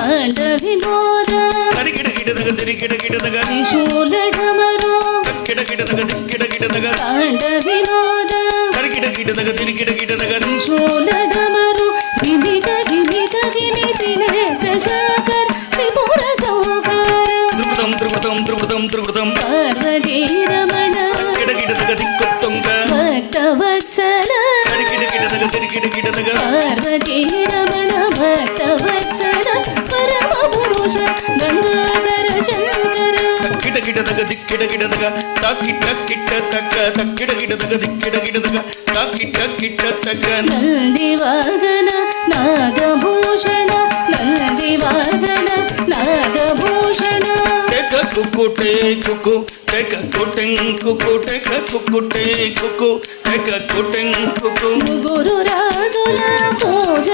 ಕಾಂಡ ವಿನೋದ ಗಿಡ ಗಿಡದಗ ತಿರಿ ಗಿಡ ಗಿಡದಗ ತ್ರಿಶೂಲ ಡಮರು ಗಿಡ ಗಿಡದಗ ಗಿಡ ಗಿಡದಗ ಕಾಂಡ ವಿನೋದ ಗಿಡ ಗಿಡದಗ ತಿರಿ ಗಿಡ ಗಿಡದಗ ತ್ರಿಶೂಲ ಡಮರು ಧಿಮಿಗ ಧಿಮಿಗ ಧಿಮಿತಿ ನೇತ್ರ ಶಂಕರ ತ್ರಿಪುರ ಸೌಕಾರ ಧ್ರುವದಂ ಧ್ರುವದಂ ಧ್ರುವದಂ ಧ್ರುವದಂ ಪಾರ್ವತಿ ರಮಣ ಗಿಡ ಗಿಡದಗ ದಿಕ್ಕೊತ್ತೊಂಗ ಭಕ್ತವತ್ಸಲ ಗಿಡ ಗಿಡದಗ ತಿರಿ ಗಿಡ ಗಿಡದಗ ಪಾರ್ವತಿ ರಮಣ ಭಕ್ತವತ್ಸಲ ಪರಮ ಪುರುಷ ಗಂಗಾಧರ ಶಂಕರ ಗಿಡ ಗಿಡದಗ ದಿಕ್ಕಿಡ ಗಿಡದಗ ತಾಕಿಟ್ಟ ಕಿಟ್ಟ ತಕ್ಕ ತಕ್ಕಿಡ ಗಿಡದಗ ದಿಕ್ಕಿಡ ಗಿಡದಗ ತಾಕಿಟ್ಟ ಕಿಟ್ಟ ತಕ್ಕ ನಂದಿವಾಹನ ನಾಗಭೂಷಣ ನಂದಿವಾಹನ ನಾಗಭೂಷಣ ಟೆಕ ಕುಕ್ಕುಟೆ ಕುಕ್ಕು ಟೆಕ ಕುಟೆಂ ಕುಕ್ಕು ಟೆಕ ಕುಕ್ಕುಟೆ ಕುಕ್ಕು ಟೆಕ ಕುಟೆಂ ಕುಕ್ಕು ಗುರು ರಾಜುಲ ಪೂಜ